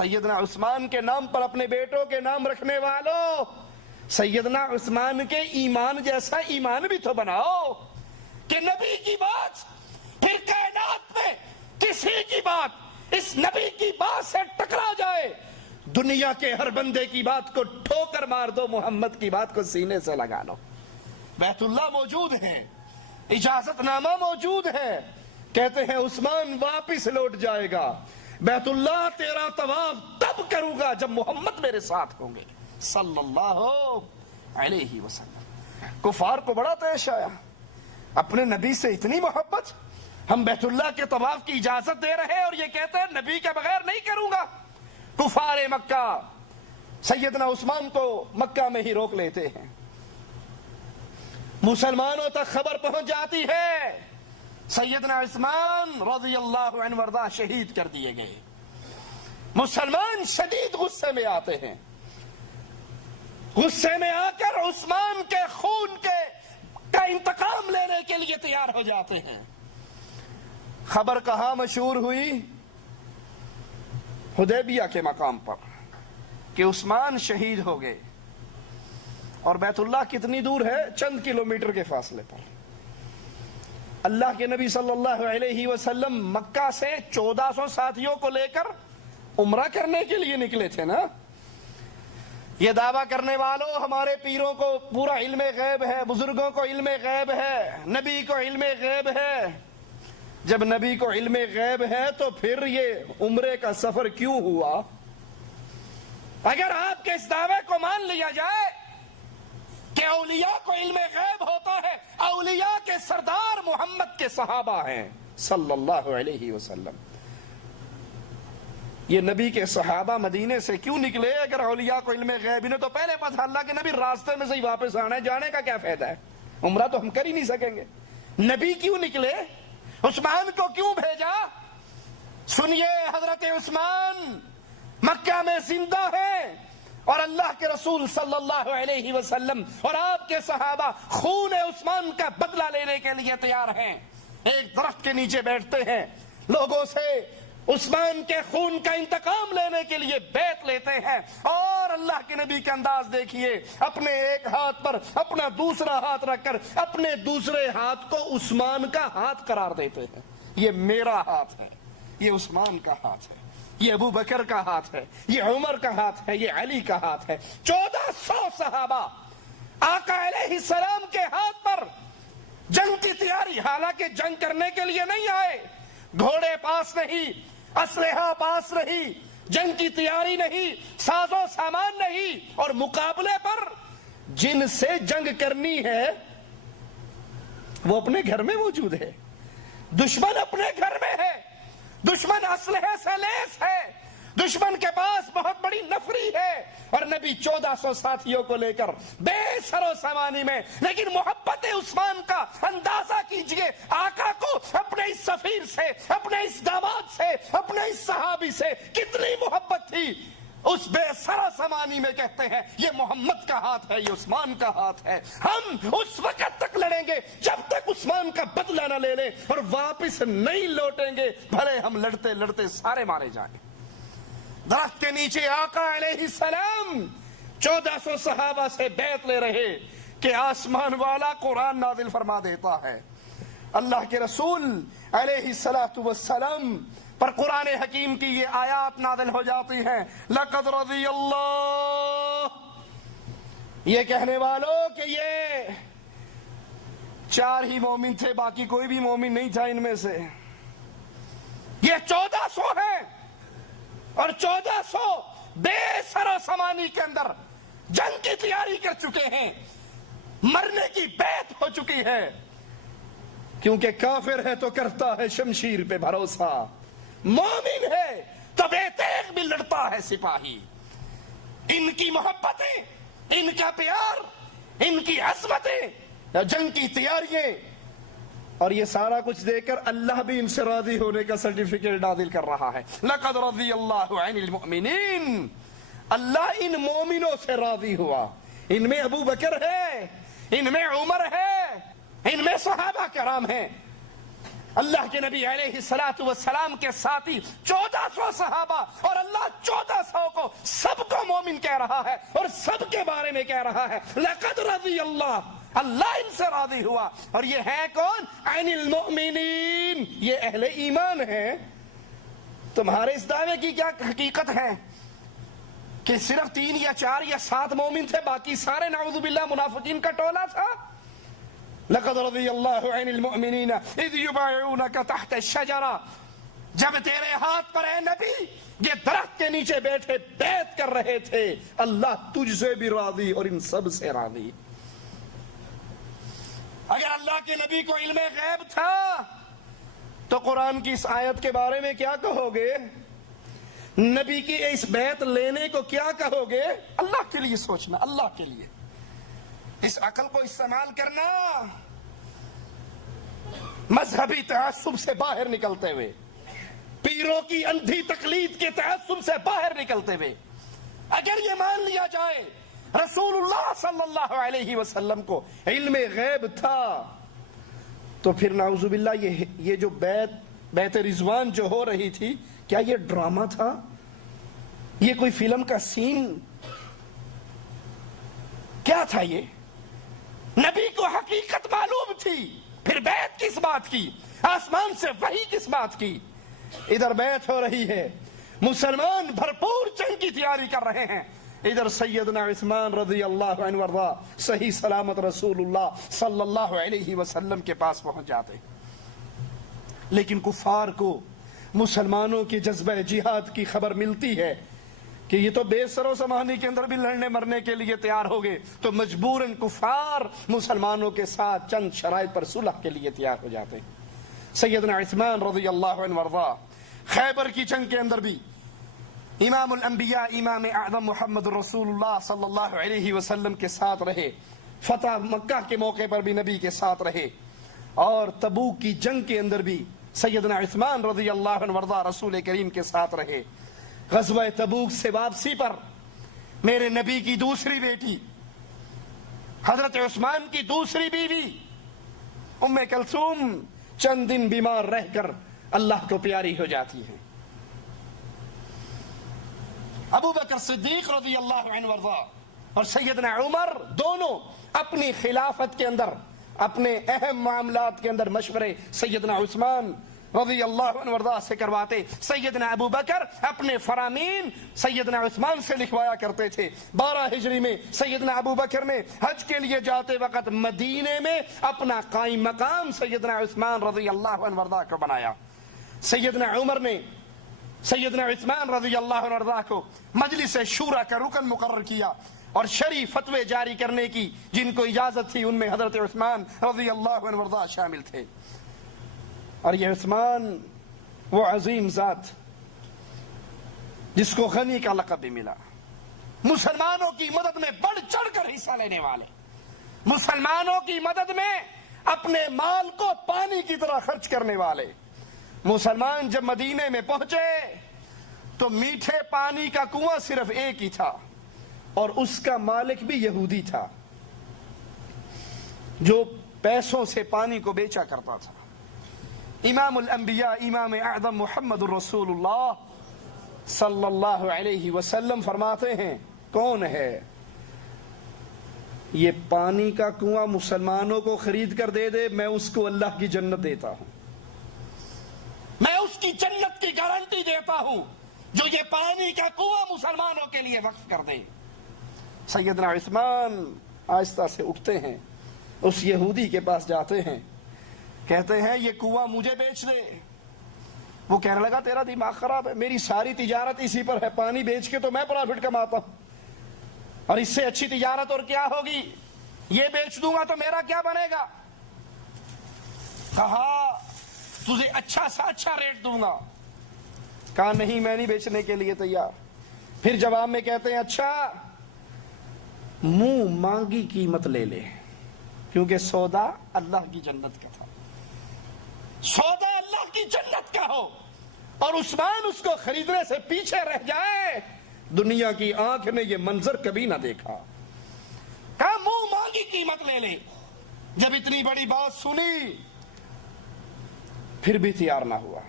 سیدنا عثمان کے نام پر اپنے بیٹوں کے نام رکھنے والوں، سیدنا عثمان کے ایمان جیسا ایمان بھی تو بناؤ کہ نبی کی بات پھر کائنات میں کسی کی بات اس نبی کی بات سے ٹکرا جائے، دنیا کے ہر بندے کی بات کو ٹھوکر مار دو، محمد کی بات کو سینے سے لگا لو۔ بیت اللہ موجود ہے، اجازت نامہ موجود ہے، کہتے ہیں عثمان واپس لوٹ جائے گا، بیت اللہ تیرا طواف تب کروں گا جب محمد میرے ساتھ ہوں گے صلی اللہ علیہ وسلم۔ کفار کو بڑا طیش آیا، اپنے نبی سے اتنی محبت، ہم بیت اللہ کے طواف کی اجازت دے رہے اور یہ کہتے ہیں نبی کے بغیر نہیں کروں گا۔ کفار مکہ سیدنا عثمان کو مکہ میں ہی روک لیتے ہیں، مسلمانوں تک خبر پہنچ جاتی ہے سیدنا عثمان رضی اللہ عنہ وارضاہ شہید کر دیے گئے۔ مسلمان شدید غصے میں آتے ہیں، غصے میں آ کر عثمان کے خون کا انتقام لینے کے لیے تیار ہو جاتے ہیں۔ خبر کہاں مشہور ہوئی؟ حدیبیہ کے مقام پر کہ عثمان شہید ہو گئے، اور بیت اللہ کتنی دور ہے؟ چند کلومیٹر کے فاصلے پر۔ اللہ کے نبی صلی اللہ علیہ وسلم مکہ سے 1400 ساتھیوں کو لے کر عمرہ کرنے کے لیے نکلے تھے نا۔ یہ دعویٰ کرنے والوں ہمارے پیروں کو پورا علم غیب ہے، بزرگوں کو علم غیب ہے، نبی کو علم غیب ہے۔ جب نبی کو علم غیب ہے تو پھر یہ عمرے کا سفر کیوں ہوا؟ اگر آپ کے اس دعوے کو مان لیا جائے کہ اولیاء کو علم غیب ہوتا ہے، اولیاء کے سردار محمد کے صحابہ ہیں صلی اللہ علیہ وسلم، یہ نبی کے صحابہ مدینے سے کیوں نکلے؟ اگر اولیاء کو علم غیب نے تو پہلے پتہ اللہ کے نبی راستے میں سے ہی واپس آنا ہے، جانے کا کیا فائدہ ہے؟ عمرہ تو ہم کر ہی نہیں سکیں گے۔ نبی کیوں نکلے؟ عثمان کو کیوں بھیجا؟ سنیے، حضرت عثمان مکہ میں زندہ ہیں اور اللہ کے رسول صلی اللہ علیہ وسلم اور آپ کے صحابہ خون عثمان کا بدلہ لینے کے لیے تیار ہیں۔ ایک درخت کے نیچے بیٹھتے ہیں، لوگوں سے عثمان کے خون کا انتقام لینے کے لیے بیعت لیتے ہیں، اور اللہ کے نبی کا انداز دیکھیے، اپنے ایک ہاتھ پر اپنا دوسرا ہاتھ رکھ کر اپنے دوسرے ہاتھ کو عثمان کا ہاتھ قرار دیتے ہیں۔ یہ میرا ہاتھ ہے، یہ عثمان کا ہاتھ ہے، یہ ابو بکر کا ہاتھ ہے، یہ عمر کا ہاتھ ہے، یہ علی کا ہاتھ ہے۔ 1400 صحابہ آقا علیہ السلام کے ہاتھ پر جنگ کی تیاری، حالانکہ جنگ کرنے کے لیے نہیں آئے، گھوڑے پاس نہیں، اسلحہ پاس نہیں، جنگ کی تیاری نہیں، ساز و سامان نہیں، اور مقابلے پر جن سے جنگ کرنی ہے وہ اپنے گھر میں موجود ہے، دشمن اپنے گھر میں ہے، دشمن اسلحے سے لیس ہے، دشمن کے پاس بہت بڑی نفری ہے، اور نبی 1400 ساتھیوں کو لے کر بے سر و سامانی میں، لیکن محبت عثمان کا اندازہ کیجئے، آقا کو اپنے اس سفیر سے، اپنے اس داماد سے، اپنے اس صحابی سے کتنی محبت تھی۔ اس بے سر و سامانی میں کہتے ہیں یہ محمد کا ہاتھ ہے، یہ عثمان کا ہاتھ ہے، ہم اس وقت تک لڑیں گے جب تک عثمان کا بدلہ نہ لے لیں، اور واپس نہیں لوٹیں گے، بھلے ہم لڑتے لڑتے سارے مارے جائیں۔ درخت کے نیچے آقا علیہ السلام 1400 صحابہ سے بیعت لے رہے کہ آسمان والا قرآن نازل فرما دیتا ہے، اللہ کے رسول علیہ السلام پر قرآن حکیم کی یہ آیات نازل ہو جاتی ہیں، لقد رضی اللہ، یہ کہنے والوں کہ یہ 4 ہی مومن تھے، باقی کوئی بھی مومن نہیں تھا ان میں سے، یہ 1400 ہیں، اور 1400 بے سر و سامانی کے اندر جنگ کی تیاری کر چکے ہیں، مرنے کی بیعت ہو چکی ہے، کیونکہ کافر ہے تو کرتا ہے شمشیر پہ بھروسہ، مومن ہے تو بے تیغ بھی لڑتا ہے سپاہی۔ ان کی محبتیں، ان کا پیار، ان کی عظمتیں، جنگ کی تیاریاں، اور یہ سارا کچھ دے کر اللہ بھی ان سے راضی ہونے کا سرٹیفکیٹ نازل کر رہا ہے۔ لقد رضی اللہ عن المؤمنین، اللہ ان مومنوں سے راضی ہوا، ان میں ابو بکر ہے، ان میں عمر ہے، ان میں صحابہ کرام ہیں، اللہ کے نبی علیہ السلام کے ساتھی 1400 صحابہ، اور اللہ مومن کہہ رہا ہے اور سب کے بارے میں کہہ رہا ہے لقد رضی اللہ، اللہ ان سے راضی ہوا. اور یہ ہے کون؟ عن المؤمنین، یہ اہل ایمان ہے. تمہارے اس دعوے کی کیا حقیقت ہے کہ صرف 3 یا 4 یا 7 مومن تھے، باقی سارے نعوذ باللہ منافقین کا ٹولہ تھا؟ لقد رضی اللہ عن المؤمنین اذ یبایعونک تحت الشجرہ، جب تیرے ہاتھ پر اے نبی یہ درخت کے نیچے بیٹھے بیعت کر رہے تھے، اللہ تجھ سے بھی راضی اور ان سب سے راضی. اگر اللہ کے نبی کو علم غیب تھا تو قرآن کی اس آیت کے بارے میں کیا کہو گے؟ نبی کی اس بیعت لینے کو کیا کہو گے؟ اللہ کے لیے سوچنا، اللہ کے لیے اس عقل کو استعمال کرنا، مذہبی تعصب سے باہر نکلتے ہوئے، پیروں کی اندھی تقلید کے تعصب سے باہر نکلتے ہوئے اگر یہ مان لیا جائے رسول اللہ صلی اللہ علیہ وسلم کو علم غیب تھا، تو پھر نعوذ باللہ یہ جو بیعت رضوان جو ہو رہی تھی، کیا یہ ڈرامہ تھا؟ یہ کوئی فلم کا سین کیا تھا؟ یہ نبی کو حقیقت معلوم تھی، پھر بیعت کس بات کی؟ آسمان سے وحی کس بات کی؟ ادھر بیعت ہو رہی ہے، مسلمان بھرپور جنگ کی تیاری کر رہے ہیں، ادھر سیدنا عثمان رضی اللہ عنہ وارضا صحیح سلامت رسول اللہ صلی اللہ علیہ وسلم کے پاس پہنچ جاتے. لیکن کفار کو مسلمانوں کے جذبہ جہاد کی خبر ملتی ہے کہ یہ تو بے سر و سامانی کے اندر بھی لڑنے مرنے کے لیے تیار ہو گئے، تو مجبوراً کفار مسلمانوں کے ساتھ چند شرائط پر صلح کے لیے تیار ہو جاتے ہیں. سیدنا عثمان رضی اللہ عنہ وارضا خیبر کی جنگ کے اندر بھی امام الانبیاء امام اعظم محمد رسول اللہ صلی اللہ علیہ وسلم کے ساتھ رہے، فتح مکہ کے موقع پر بھی نبی کے ساتھ رہے، اور تبوک کی جنگ کے اندر بھی سیدنا عثمان رضی اللہ عنہ وارضا رسول کریم کے ساتھ رہے. غزوہ تبوک سے واپسی پر میرے نبی کی دوسری بیٹی حضرت عثمان کی دوسری بیوی ام کلثوم چند دن بیمار رہ کر اللہ کو پیاری ہو جاتی ہے. ابو بکر صدیق رضی اللہ عنہ وارضا اور سیدنا عمر دونوں اپنی خلافت کے اندر اپنے اہم معاملات کے اندر مشورے سیدنا عثمان رضی اللہ عنہ وارضا سے کرواتے. سیدنا ابو بکر اپنے فرامین سیدنا عثمان سے لکھوایا کرتے تھے. 12 ہجری میں سیدنا ابو بکر نے حج کے لیے جاتے وقت مدینے میں اپنا قائم مقام سیدنا عثمان رضی اللہ عنہ وارضا کو بنایا. سیدنا عمر نے سیدنا عثمان رضی اللہ عنہ وارضا کو مجلس شورا کا رکن مقرر کیا اور شرعی فتوے جاری کرنے کی جن کو اجازت تھی ان میں حضرت عثمان رضی اللہ عنہ وارضا شامل تھے. اور یہ عثمان وہ عظیم ذات جس کو غنی کا لقب بھی ملا، مسلمانوں کی مدد میں بڑھ چڑھ کر حصہ لینے والے، مسلمانوں کی مدد میں اپنے مال کو پانی کی طرح خرچ کرنے والے. مسلمان جب مدینے میں پہنچے تو میٹھے پانی کا کنواں صرف ایک ہی تھا اور اس کا مالک بھی یہودی تھا جو پیسوں سے پانی کو بیچا کرتا تھا. امام الانبیاء امام اعظم محمد رسول اللہ صلی اللہ علیہ وسلم فرماتے ہیں کون ہے یہ پانی کا کنواں مسلمانوں کو خرید کر دے دے، میں اس کو اللہ کی جنت دیتا ہوں، میں اس کی جنت کی گارنٹی دیتا ہوں جو یہ پانی کا کنواں مسلمانوں کے لیے وقف کر دے. سیدنا عثمان آہستہ سے اٹھتے ہیں، اس یہودی کے پاس جاتے ہیں، کہتے ہیں یہ کنواں مجھے بیچ دے. وہ کہنے لگا تیرا دماغ خراب ہے، میری ساری تجارت اسی پر ہے، پانی بیچ کے تو میں پرافٹ کماتا ہوں اور اس سے اچھی تجارت اور کیا ہوگی، یہ بیچ دوں گا تو میرا کیا بنے گا. کہا تجھے اچھا سا اچھا ریٹ دوں گا. کہا نہیں میں نہیں بیچنے کے لیے تیار. پھر جواب میں کہتے ہیں اچھا منہ مانگی قیمت لے لے، کیونکہ سودا اللہ کی جنت کا تھا، سودا اللہ کی جنت کا ہو اور عثمان اس کو خریدنے سے پیچھے رہ جائے، دنیا کی آنکھ نے یہ منظر کبھی نہ دیکھا. کہا منہ مانگی قیمت لے لے. جب اتنی بڑی بات سنی پھر بھی تیار نہ ہوا.